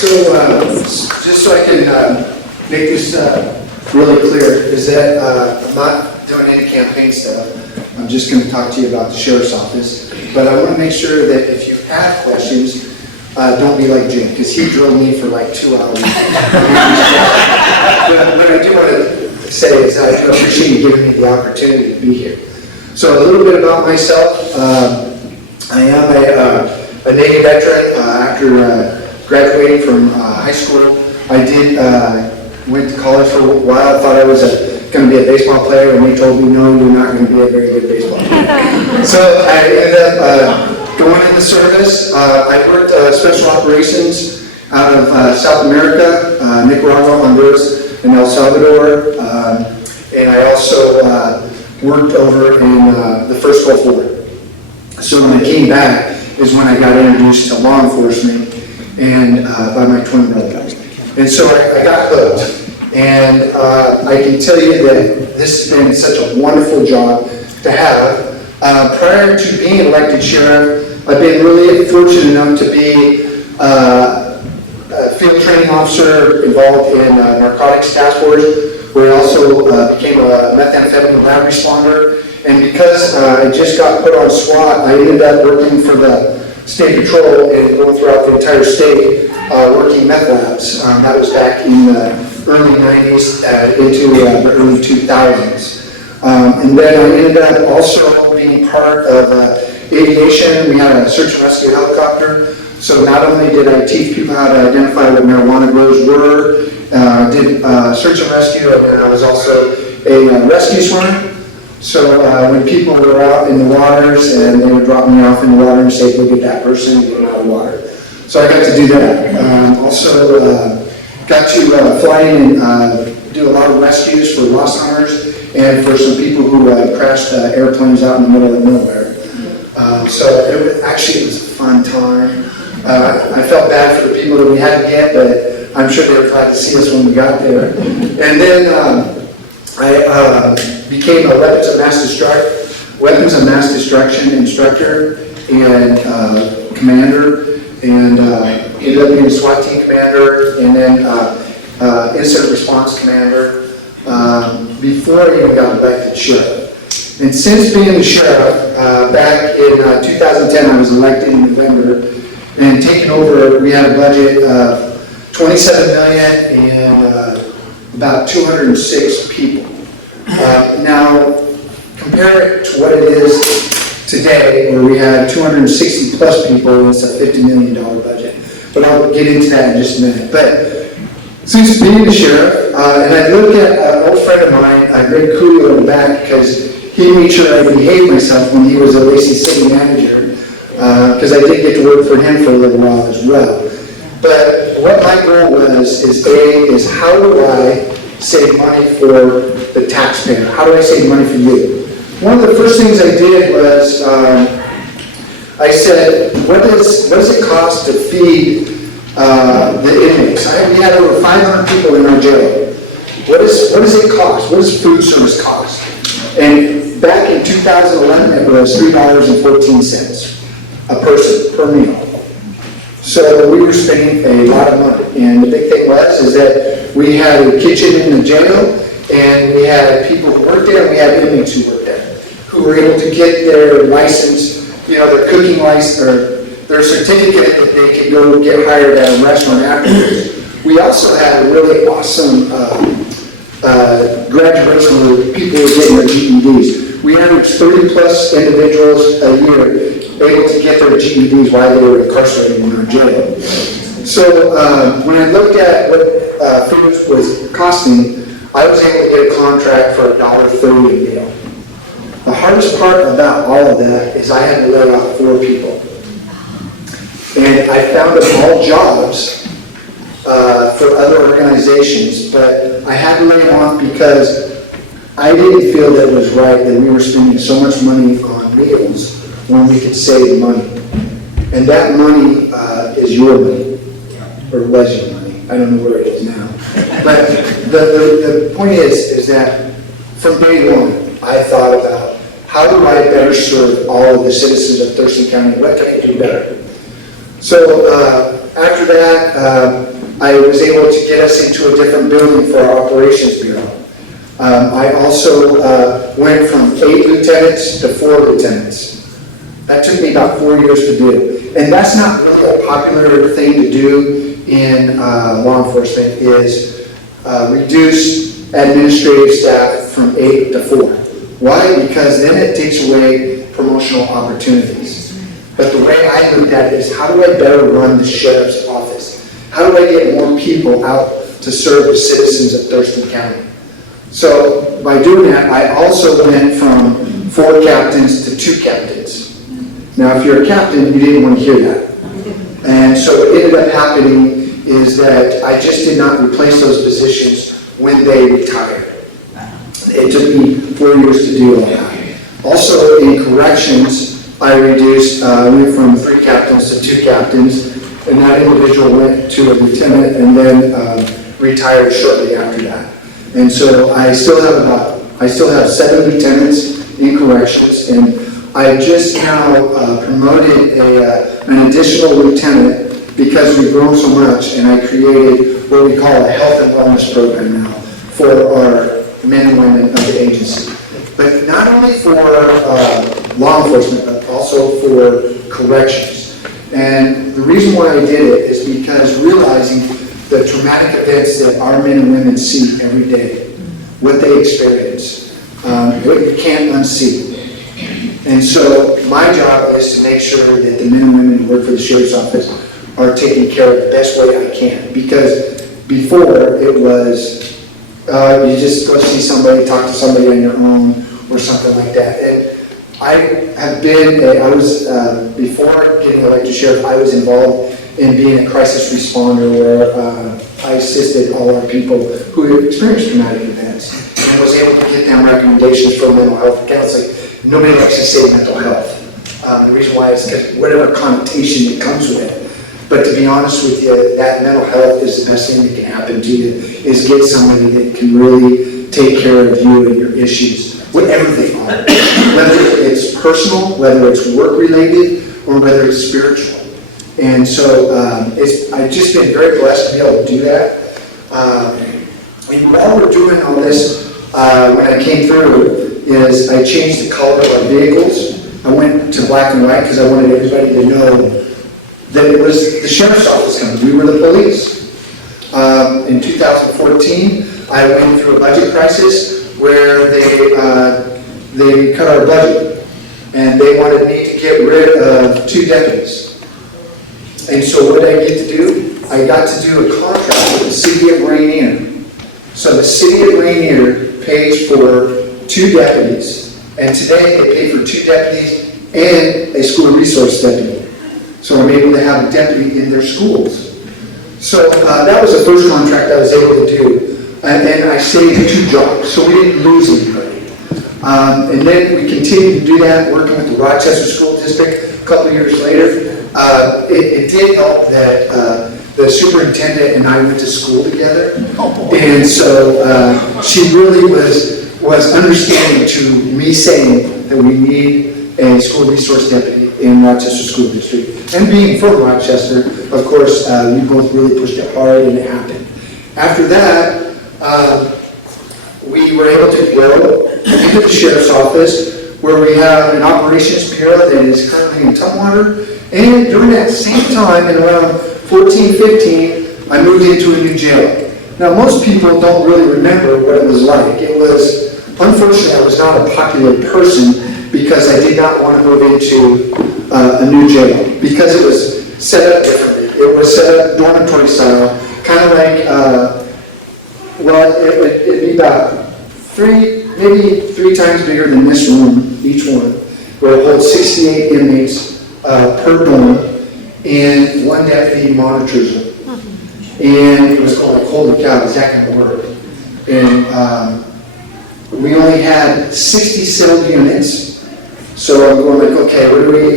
Just so I can make this really clear, is that I'm not doing any campaign stuff. I'm just going to talk to you about the sheriff's office. But I want to make sure that if you have questions, don't be like Jim, because he drilled me for like 2 hours. But I do want to say is I do appreciate you giving me the opportunity to be here. So a little bit about myself. I am a Navy veteran. After graduating from high school, I went to college for a while. I thought I was going to be a baseball player, and they told me, no, you're not going to be a very good baseball player. So I ended up going in the service. I worked special operations out of South America, Nicaragua, Honduras, and El Salvador. And I also worked over in the first Gulf War. So when I came back is when I got introduced to law enforcement and by my twin brother. And so I got hooked. And I can tell you that this has been such a wonderful job to have. Prior to being elected sheriff, I've been really fortunate enough to be a field training officer involved in narcotics task force, where I also became a methamphetamine lab responder. And because I just got put on SWAT, I ended up working for the state patrol and going throughout the entire state working meth labs. That was back in the early 90s into the early 2000s. And then I ended up also being part of aviation. We had a search and rescue helicopter. So not only did I teach people how to identify what marijuana grows were, did search and rescue, and then I was also a rescue swimmer. So when people were out in the waters and they would drop me off in the water and say, go get that person and get them out of the water. So I got to do that. Also got to fly in and do a lot of rescues for lost hunters and for some people who crashed airplanes out in the middle of nowhere. So it was a fun time. I felt bad for the people that we hadn't yet, but I'm sure they were glad to see us when we got there. And then I became a weapons of mass destruction instructor and commander, and ended up being a SWAT team commander, and then incident response commander before I even got elected sheriff. And since being the sheriff, back in 2010, I was elected in November, and taking over, we had a budget of $27 million and about 206 people. Now, compare it to what it is today, where we have 260 plus people, and it's a $50 million budget. But I'll get into that in just a minute. But since being the sheriff, and I look at an old friend of mine, Greg Coolio, in the back, because he made sure I behaved myself when he was a Lacey City manager, because I did get to work for him for a little while as well. But what my goal is how do I save money for the taxpayer? How do I save money for you? One of the first things I did was I said, what does it cost to feed the inmates? We had over 500 people in our jail. What does it cost? What does food service cost? And back in 2011, it was $3.14 a person per meal. So we were spending a lot of money. And the big thing is that we had a kitchen in the jail, and we had people who worked there, and we had inmates who worked there, who were able to get their license, their cooking license, or their certificate that they could go get hired at a restaurant afterwards. We also had a really awesome graduation where people were getting their GEDs. We averaged 30 plus individuals a year able to get their GEDs while they were incarcerated in our jail. So when I looked at what food was costing, I was able to get a contract for $1.30 a meal. The hardest part about all of that is I had to lay off 4 people. And I found them all jobs for other organizations, but I had to lay them off because I didn't feel that it was right that we were spending so much money on meals when we could save money. And that money is your money, or was your money. I don't know where it is now. But the point is that from day one, I thought about how do I better serve all of the citizens of Thurston County? What can I do better? So After that, I was able to get us into a different building for our operations bureau. I also went from 8 lieutenants to 4 lieutenants. That took me about 4 years to do. And that's not really a popular thing to do in law enforcement, is reduce administrative staff from 8 to 4. Why? Because then it takes away promotional opportunities. But the way I looked at it is, how do I better run the sheriff's office? How do I get more people out to serve the citizens of Thurston County? So by doing that, I also went from 4 captains to 2 captains. Now, if you're a captain, you didn't want to hear that. And so what ended up happening is that I just did not replace those positions when they retired. It took me 4 years to do all that. Also, in corrections, I reduced, went from 3 captains to 2 captains, and that individual went to a lieutenant and then retired shortly after that. And so I still have 7 lieutenants in corrections, and I just now promoted an additional lieutenant because we've grown so much, and I created what we call a health and wellness program now for our men and women of the agency. But not only for law enforcement, but also for corrections. And the reason why I did it is because realizing the traumatic events that our men and women see every day, what they experience, what you can't unsee. And so my job is to make sure that the men and women who work for the sheriff's office are taken care of the best way I can. Because before it was, you just go see somebody, talk to somebody on your own or something like that. And I have been, before getting elected sheriff, I was involved in being a crisis responder where I assisted all our people who had experienced traumatic events and was able to get them recommendations for mental health counseling. Nobody likes to say mental health. The reason why is because whatever connotation that comes with it. But to be honest with you, that mental health is the best thing that can happen to you, is get somebody that can really take care of you and your issues, whatever they are. Whether it's personal, whether it's work-related, or whether it's spiritual. And so I've just been very blessed to be able to do that. And while we're doing all this, when I came through, is I changed the color of our vehicles. I went to black and white because I wanted everybody to know that it was the sheriff's office coming. We were the police. In 2014, I went through a budget crisis where they cut our budget, and they wanted me to get rid of 2 deputies. And so what did I get to do? I got to do a contract with the city of Rainier. So the city of Rainier pays for 2 deputies, and today they pay for 2 deputies and a school resource deputy. So I'm able to have a deputy in their schools. So that was the first contract I was able to do, and I saved 2 jobs, so we didn't lose anybody. And then we continued to do that, working with the Rochester School District a couple of years later. It did help that the superintendent and I went to school together, and so she really was understanding to me saying that we need a school resource deputy in Rochester School District. And being from Rochester, of course, we both really pushed it hard, and it happened. After that, we were able to grow into the sheriff's office, where we have an operations bureau that is currently in Tumwater. And during that same time, in around 14-15, I moved into a new jail. Now, most people don't really remember what it was like. It was, unfortunately, I was not a popular person because I did not want to move into a new jail because it was set up differently. It was set up dormitory style, kind of like, it'd be about maybe 3 times bigger than this room, each one, where it holds 68 inmates per dorm, and 1 deputy monitors them. And it was called, like, holy cow, is that going to work? And we only had 60 cell units. So I'm going like, okay,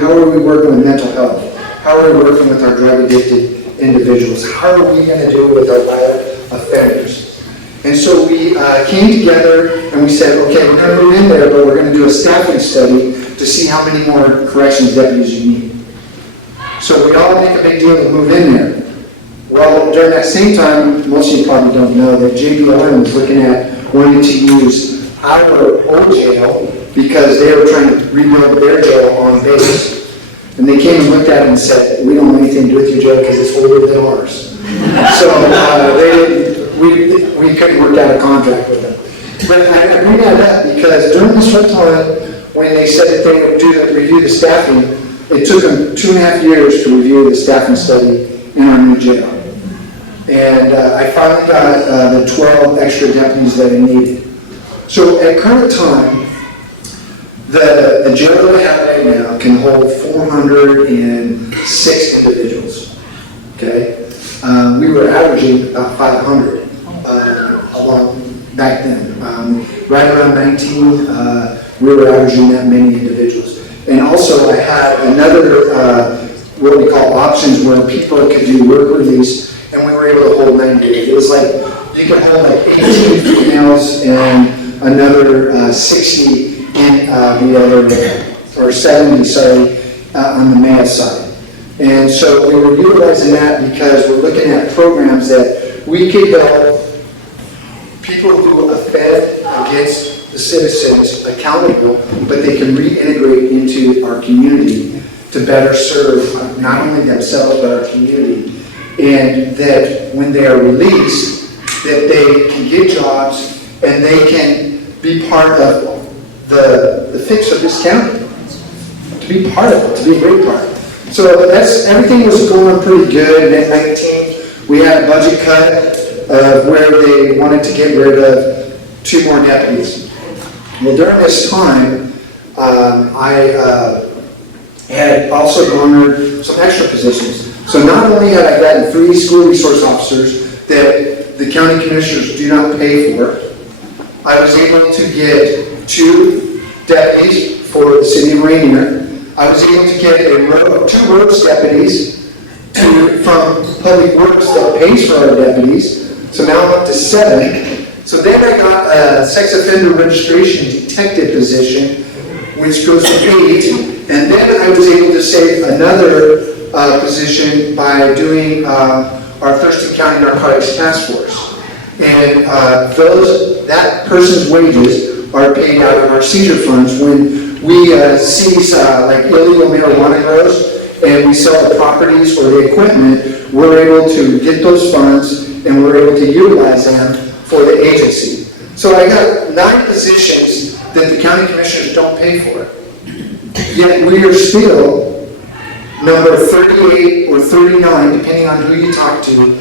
how are we working with mental health? How are we working with our drug-addicted individuals? How are we going to do it with our violent offenders? And so we came together and we said, okay, we're going to move in there, but we're going to do a staffing study to see how many more corrections deputies you need. So we all make a big deal to move in there. during that same time, most of you probably don't know that JBLM was looking at wanting to use our old jail because they were trying to rebuild their jail on base. And they came and looked at it and said, we don't want anything to do with your jail because it's older than ours. So we couldn't work out a contract with them. But I bring that up because during this whole time, when they said that they would review the staffing, it took them 2.5 years to review the staffing study in our new jail. And I finally got the 12 extra deputies that I needed. So at current time, the jail that I have right now can hold 406 individuals. Okay, we were averaging about 500 along back then. Right around 19, we were averaging that many individuals. And also, I had another what we call options where people could do work release, and we were able to hold 90. It was like you could hold like 18 females and another 60 in the other, or 70, sorry, on the male side. And so we were utilizing that because we're looking at programs that we could help people who offend against the citizens accountable, but they can reintegrate into our community to better serve not only themselves but our community. And that when they are released, that they can get jobs and they can be part of the fix of this county, to be part of it, to be a great part. So everything was going pretty good. And at 19, we had a budget cut where they wanted to get rid of 2 more deputies. Well, during this time, I had also garnered some extra positions. So not only had I gotten 3 school resource officers that the county commissioners do not pay for, I was able to get 2 deputies for the city of Rainier. I was able to get 2 roads deputies from Public Works that pays for our deputies. So now I'm up to 7. So then I got a sex offender registration detective position, which goes to 8. And then I was able to save another position by doing our Thurston County Narcotics Task Force. And that person's wages are paid out of our seizure funds when we seize like illegal marijuana grows and we sell the properties or the equipment. We're able to get those funds and we're able to utilize them for the agency. So I got 9 positions that the county commissioners don't pay for. Yet we are still number 38 or 39, depending on who you talk to,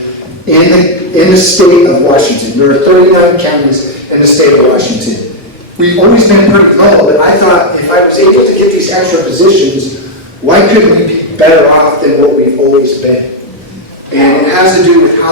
in the state of Washington. There are 39 counties in the state of Washington. We've always been pretty low, but I thought if I was able to get these extra positions, why couldn't we be better off than what we've always been? And it has to do with how